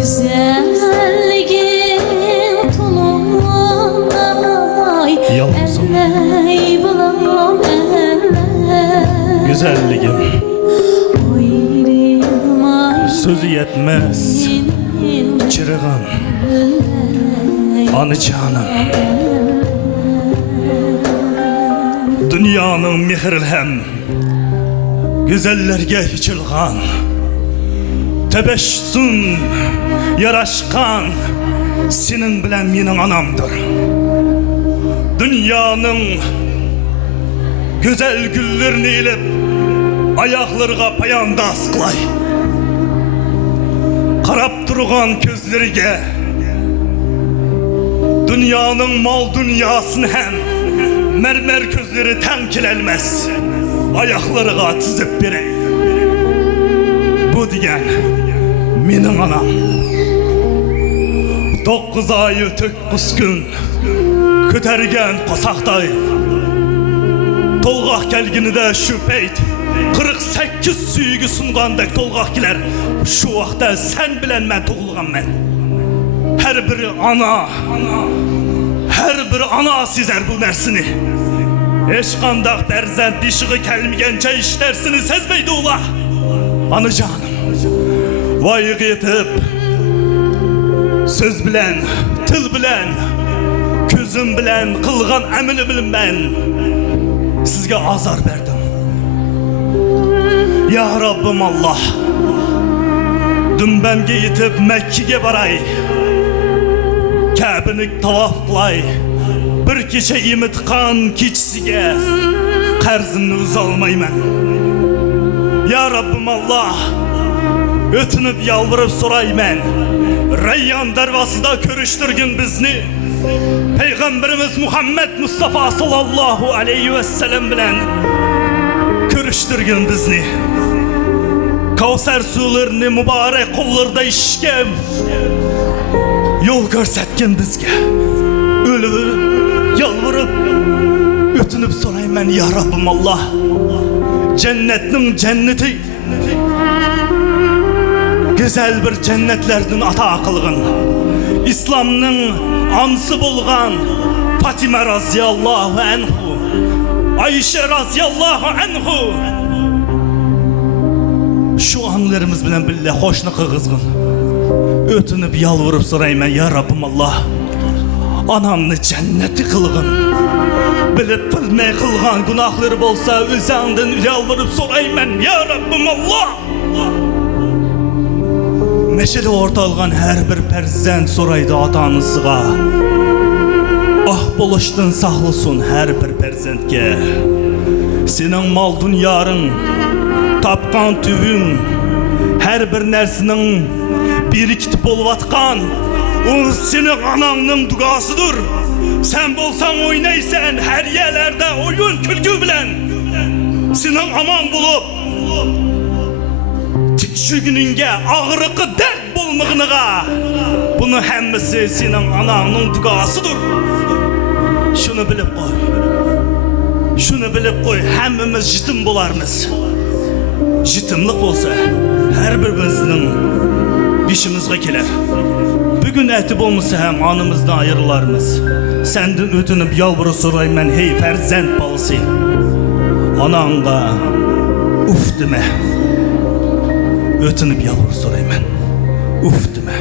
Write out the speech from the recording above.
Güzelliğin tulumay Yalnızım. Elley bulam elley Güzelliğim Ayrılmay sözü yetmez. Çırığın anı canım. Dünyanın mihrilhem güzellerge hiçilgan tebeşsün yaraşkan senin bilen menin anamdır. Dünyanın güzel güllerini ilip ayaklarga payanda asqılay. Qarab turgan közleriga dünyanın mal dünyasını hem mermer közleri ten kelelmez. Ayaklarga tizip berey. Bu diyen menin anam. 9 ayı 9 gün kötergen pasaqday. Tolgaq kelginide şu peyt 48 süyügü sungandek tolgaq kiler. Şu vaqtda sen bilen men tug'ilgan men. Her biri ana sizler bu nersini. Eşqandaq berzent dişiği kelmigence işlersini sezmeydi ula. Anı canım. Vayık yetip söz bilen, til bilen, közüm bilen, kılgan emili bilin ben sizge azar verdim. Ya Rabbim Allah, dümbemge yetip Mekke'ge baray, Kabe'ni tavaf qılay, bir keçe imitqan keçisiga qarzimni uzalmayman. Ya Rabbim Allah, ötünüp yalvarıp sorayman, Reyyan darvasida körüştürgün bizni Peygamberimiz Muhammed Mustafa sallallahu aleyhi ve sellem bilen körüştürgün bizni. Kavser sularını mübarek kollarda işkem yol görsetken bizge. Ölüp yalvarıp ötünüp sorayman ya Rabbim Allah, cennetnin cenneti güzel bir cennetlerden ata kılgın. İslam'nın ansı bulgan Fatime raziyallahu anhu, Ayşe raziyallahu anhu. Şu anlarımız bilen bille hoşna kızgın. Ötünüp yalvarıp sorayman ya Rabbim Allah, anamni cenneti kılgın. Bilip bilmey kılgan günahları bolsa özünden yalvarıp sorayman ya Rabbim Allah. Meşeli ortalgan her bir perzent soraydı atanısıga. Ah buluştun sağlısın her bir perzentke. Senin mal dünyarın, tapkan tüvün, her bir nersinin birikitip oluvatkan, o senin ananın dugasıdır. Sen bolsan oynaysan her yerlerde oyun külgü bilen. Senin aman bulup şu gününge ağırıqı dert bulmağınıga. Bunu hemmisi senin ananın dugasıdır. Şunu bilip koy. Şunu bilip koy. Hemmimiz jitim bularmız. Jitimlik olsa her birimizin dişimizge keler. Bugün etip olmasa hem anımızdan ayrılarmız. Senden ötünüp yalvarı sorayman hey ferzent balısı. Ananga uf deme. Ötünüp yalvarı sorayman. Uf deme.